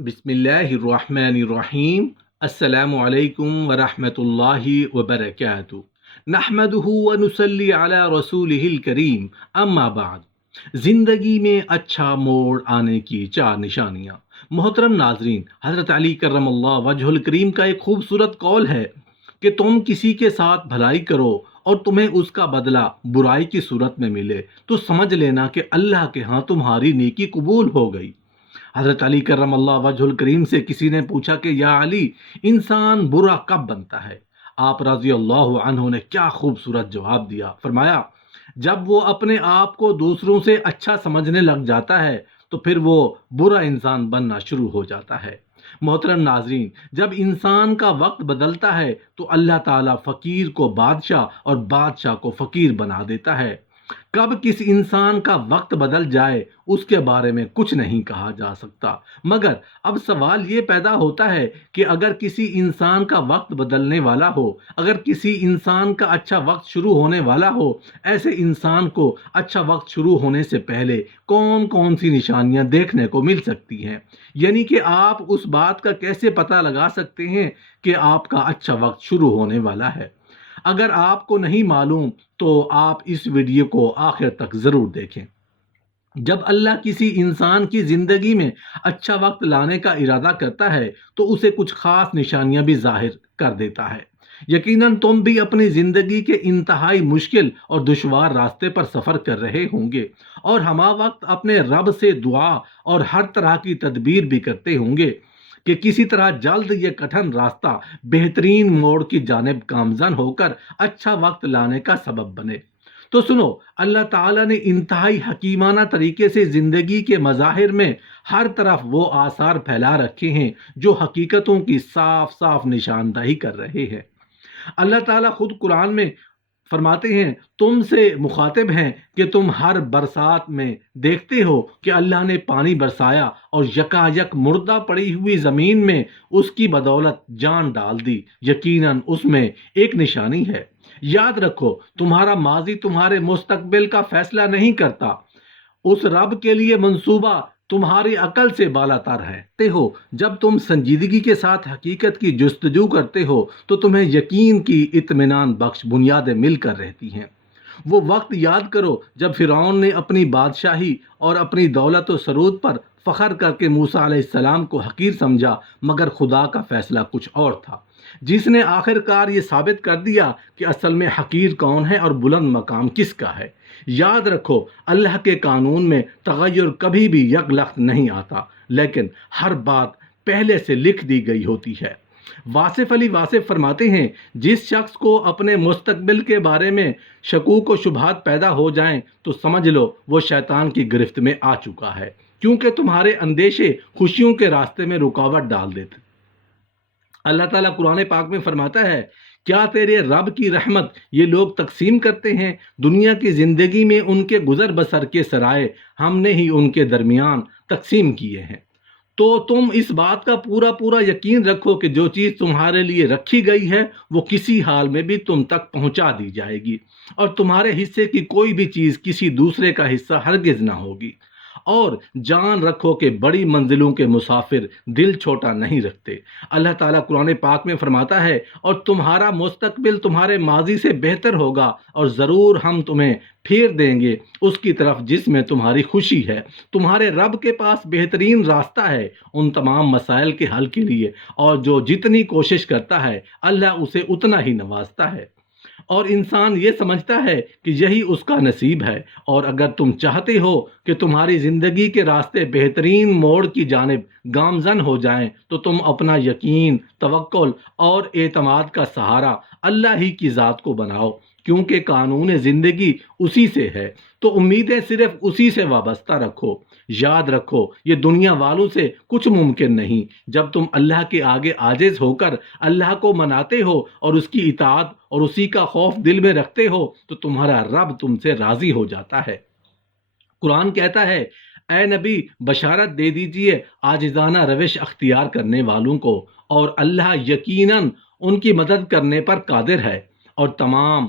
بسم اللہ الرحمن الرحیم۔ السلام علیکم ورحمۃ اللہ وبرکاتہ۔ نحمدہ ونصلی علی رسولہ الکریم، اما بعد۔ زندگی میں اچھا موڑ آنے کی 4 نشانیاں۔ محترم ناظرین، حضرت علی کرم اللہ وجہ الکریم کا ایک خوبصورت قول ہے کہ تم کسی کے ساتھ بھلائی کرو اور تمہیں اس کا بدلہ برائی کی صورت میں ملے تو سمجھ لینا کہ اللہ کے ہاں تمہاری نیکی قبول ہو گئی۔ حضرت علی کرم اللہ وجہ الکریم سے کسی نے پوچھا کہ یا علی، انسان برا کب بنتا ہے؟ آپ رضی اللہ عنہ نے کیا خوبصورت جواب دیا۔ فرمایا، جب وہ اپنے آپ کو دوسروں سے اچھا سمجھنے لگ جاتا ہے تو پھر وہ برا انسان بننا شروع ہو جاتا ہے۔ محترم ناظرین، جب انسان کا وقت بدلتا ہے تو اللہ تعالیٰ فقیر کو بادشاہ اور بادشاہ کو فقیر بنا دیتا ہے۔ کب کس انسان کا وقت بدل جائے اس کے بارے میں کچھ نہیں کہا جا سکتا، مگر اب سوال یہ پیدا ہوتا ہے کہ اگر کسی انسان کا وقت بدلنے والا ہو، اگر کسی انسان کا اچھا وقت شروع ہونے والا ہو، ایسے انسان کو اچھا وقت شروع ہونے سے پہلے کون کون سی نشانیاں دیکھنے کو مل سکتی ہیں؟ یعنی کہ آپ اس بات کا کیسے پتہ لگا سکتے ہیں کہ آپ کا اچھا وقت شروع ہونے والا ہے؟ اگر آپ کو نہیں معلوم تو آپ اس ویڈیو کو آخر تک ضرور دیکھیں۔ جب اللہ کسی انسان کی زندگی میں اچھا وقت لانے کا ارادہ کرتا ہے تو اسے کچھ خاص نشانیاں بھی ظاہر کر دیتا ہے۔ یقیناً تم بھی اپنی زندگی کے انتہائی مشکل اور دشوار راستے پر سفر کر رہے ہوں گے اور ہمہ وقت اپنے رب سے دعا اور ہر طرح کی تدبیر بھی کرتے ہوں گے کہ کسی طرح جلد یہ کٹھن راستہ بہترین موڑ کی جانب گامزن ہو کر اچھا وقت لانے کا سبب بنے۔ تو سنو، اللہ تعالیٰ نے انتہائی حکیمانہ طریقے سے زندگی کے مظاہر میں ہر طرف وہ آثار پھیلا رکھے ہیں جو حقیقتوں کی صاف صاف نشاندہی کر رہے ہیں۔ اللہ تعالیٰ خود قرآن میں فرماتے ہیں، تم سے مخاطب ہیں کہ تم ہر برسات میں دیکھتے ہو کہ اللہ نے پانی برسایا اور یکا یک مردہ پڑی ہوئی زمین میں اس کی بدولت جان ڈال دی۔ یقیناً اس میں ایک نشانی ہے۔ یاد رکھو، تمہارا ماضی تمہارے مستقبل کا فیصلہ نہیں کرتا۔ اس رب کے لیے منصوبہ تمہاری عقل سے بالا تر ہے۔ جب تم سنجیدگی کے ساتھ حقیقت کی جستجو کرتے ہو تو تمہیں یقین کی اطمینان بخش بنیادیں مل کر رہتی ہیں۔ وہ وقت یاد کرو جب فرعون نے اپنی بادشاہی اور اپنی دولت و سرود پر فخر کر کے موسیٰ علیہ السلام کو حقیر سمجھا، مگر خدا کا فیصلہ کچھ اور تھا، جس نے آخر کار یہ ثابت کر دیا کہ اصل میں حقیر کون ہے اور بلند مقام کس کا ہے۔ یاد رکھو، اللہ کے قانون میں تغیر کبھی بھی یک لخت نہیں آتا، لیکن ہر بات پہلے سے لکھ دی گئی ہوتی ہے۔ واصف علی واصف فرماتے ہیں، جس شخص کو اپنے مستقبل کے بارے میں شکوک و شبہات پیدا ہو جائیں تو سمجھ لو وہ شیطان کی گرفت میں آ چکا ہے، کیونکہ تمہارے اندیشے خوشیوں کے راستے میں رکاوٹ ڈال دیتے۔ اللہ تعالیٰ قرآن پاک میں فرماتا ہے، کیا تیرے رب کی رحمت یہ لوگ تقسیم کرتے ہیں؟ دنیا کی زندگی میں ان کے گزر بسر کے سرائے ہم نے ہی ان کے درمیان تقسیم کیے ہیں۔ تو تم اس بات کا پورا یقین رکھو کہ جو چیز تمہارے لیے رکھی گئی ہے وہ کسی حال میں بھی تم تک پہنچا دی جائے گی، اور تمہارے حصے کی کوئی بھی چیز کسی دوسرے کا حصہ ہرگز نہ ہوگی۔ اور جان رکھو کہ بڑی منزلوں کے مسافر دل چھوٹا نہیں رکھتے۔ اللہ تعالیٰ قرآن پاک میں فرماتا ہے، اور تمہارا مستقبل تمہارے ماضی سے بہتر ہوگا اور ضرور ہم تمہیں پھیر دیں گے اس کی طرف جس میں تمہاری خوشی ہے۔ تمہارے رب کے پاس بہترین راستہ ہے ان تمام مسائل کے حل کے لیے، اور جو جتنی کوشش کرتا ہے اللہ اسے اتنا ہی نوازتا ہے، اور انسان یہ سمجھتا ہے کہ یہی اس کا نصیب ہے۔ اور اگر تم چاہتے ہو کہ تمہاری زندگی کے راستے بہترین موڑ کی جانب گامزن ہو جائیں تو تم اپنا یقین، توکل اور اعتماد کا سہارا اللہ ہی کی ذات کو بناؤ، کیونکہ قانون زندگی اسی سے ہے، تو امیدیں صرف اسی سے وابستہ رکھو۔ یاد رکھو، یہ دنیا والوں سے کچھ ممکن نہیں۔ جب تم اللہ کے آگے عاجز ہو کر اللہ کو مناتے ہو اور اس کی اطاعت اور اسی کا خوف دل میں رکھتے ہو تو تمہارا رب تم سے راضی ہو جاتا ہے۔ قرآن کہتا ہے، اے نبی، بشارت دے دیجئے عاجزانہ روش اختیار کرنے والوں کو، اور اللہ یقیناً ان کی مدد کرنے پر قادر ہے، اور تمام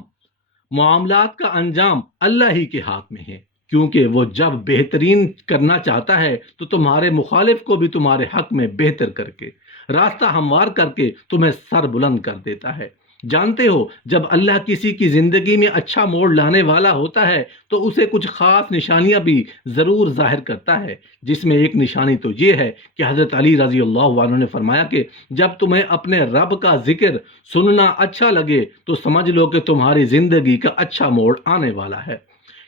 معاملات کا انجام اللہ ہی کے ہاتھ میں ہے۔ کیونکہ وہ جب بہترین کرنا چاہتا ہے تو تمہارے مخالف کو بھی تمہارے حق میں بہتر کر کے، راستہ ہموار کر کے تمہیں سر بلند کر دیتا ہے۔ جانتے ہو، جب اللہ کسی کی زندگی میں اچھا موڑ لانے والا ہوتا ہے تو اسے کچھ خاص نشانیاں بھی ضرور ظاہر کرتا ہے، جس میں ایک نشانی تو یہ ہے کہ حضرت علی رضی اللہ عنہ نے فرمایا کہ جب تمہیں اپنے رب کا ذکر سننا اچھا لگے تو سمجھ لو کہ تمہاری زندگی کا اچھا موڑ آنے والا ہے،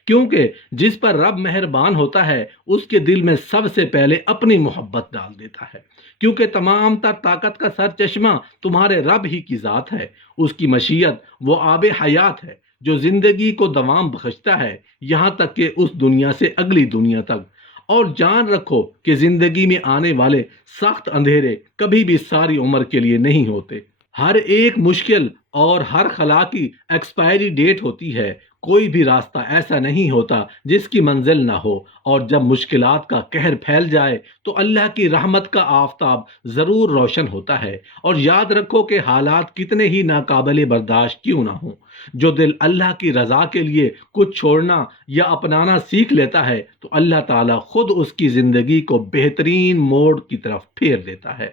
کیونکہ جس پر رب مہربان ہوتا ہے اس کے دل میں سب سے پہلے اپنی محبت ڈال دیتا ہے، کیونکہ تمام تر طاقت کا سر چشمہ تمہارے رب ہی کی ذات ہے۔ اس کی مشیت وہ آب حیات ہے جو زندگی کو دوام بخشتا ہے یہاں تک کہ اس دنیا سے اگلی دنیا تک۔ اور جان رکھو کہ زندگی میں آنے والے سخت اندھیرے کبھی بھی ساری عمر کے لیے نہیں ہوتے۔ ہر ایک مشکل اور ہر خلا کی ایکسپائری ڈیٹ ہوتی ہے، کوئی بھی راستہ ایسا نہیں ہوتا جس کی منزل نہ ہو، اور جب مشکلات کا قہر پھیل جائے تو اللہ کی رحمت کا آفتاب ضرور روشن ہوتا ہے۔ اور یاد رکھو کہ حالات کتنے ہی ناقابل برداشت کیوں نہ ہوں، جو دل اللہ کی رضا کے لیے کچھ چھوڑنا یا اپنانا سیکھ لیتا ہے تو اللہ تعالیٰ خود اس کی زندگی کو بہترین موڑ کی طرف پھیر دیتا ہے،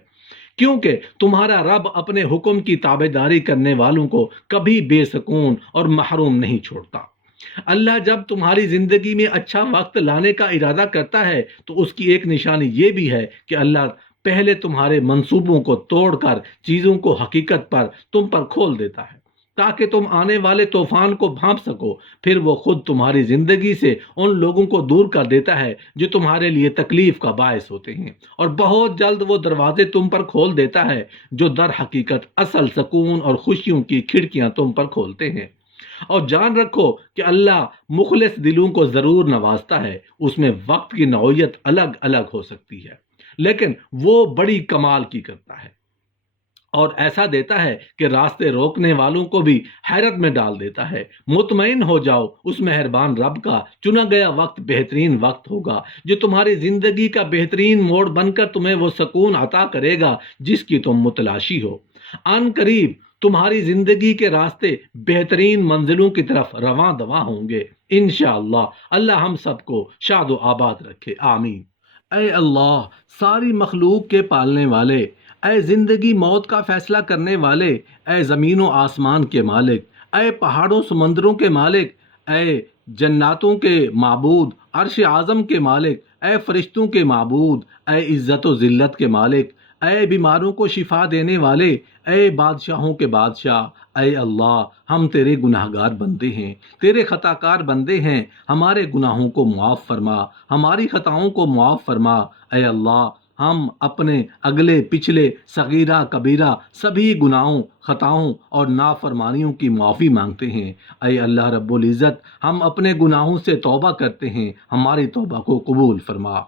کیونکہ تمہارا رب اپنے حکم کی تابعداری کرنے والوں کو کبھی بے سکون اور محروم نہیں چھوڑتا۔ اللہ جب تمہاری زندگی میں اچھا وقت لانے کا ارادہ کرتا ہے تو اس کی ایک نشانی یہ بھی ہے کہ اللہ پہلے تمہارے منصوبوں کو توڑ کر چیزوں کو حقیقت پر تم پر کھول دیتا ہے تاکہ تم آنے والے طوفان کو بھانپ سکو، پھر وہ خود تمہاری زندگی سے ان لوگوں کو دور کر دیتا ہے جو تمہارے لیے تکلیف کا باعث ہوتے ہیں، اور بہت جلد وہ دروازے تم پر کھول دیتا ہے جو در حقیقت اصل سکون اور خوشیوں کی کھڑکیاں تم پر کھولتے ہیں۔ اور جان رکھو کہ اللہ مخلص دلوں کو ضرور نوازتا ہے، اس میں وقت کی نوعیت الگ الگ ہو سکتی ہے لیکن وہ بڑی کمال کی کرتا ہے، اور ایسا دیتا ہے کہ راستے روکنے والوں کو بھی حیرت میں ڈال دیتا ہے۔ مطمئن ہو جاؤ، اس مہربان رب کا چنا گیا وقت بہترین وقت ہوگا جو تمہاری زندگی کا بہترین موڑ بن کر تمہیں وہ سکون عطا کرے گا جس کی تم متلاشی ہو۔ ان قریب تمہاری زندگی کے راستے بہترین منزلوں کی طرف رواں دواں ہوں گے انشاءاللہ۔ اللہ ہم سب کو شاد و آباد رکھے، آمین۔ اے اللہ، ساری مخلوق کے پالنے والے، اے زندگی موت کا فیصلہ کرنے والے، اے زمین و آسمان کے مالک، اے پہاڑوں سمندروں کے مالک، اے جناتوں کے معبود، عرش اعظم کے مالک، اے فرشتوں کے معبود، اے عزت و ذلت کے مالک، اے بیماروں کو شفا دینے والے، اے بادشاہوں کے بادشاہ، اے اللہ، ہم تیرے گناہگار بندے ہیں، تیرے خطا کار بندے ہیں، ہمارے گناہوں کو معاف فرما، ہماری خطاؤں کو معاف فرما۔ اے اللہ، ہم اپنے اگلے پچھلے صغیرہ کبیرہ سبھی گناہوں، خطاؤں اور نافرمانیوں کی معافی مانگتے ہیں۔ اے اللہ رب العزت، ہم اپنے گناہوں سے توبہ کرتے ہیں، ہماری توبہ کو قبول فرما۔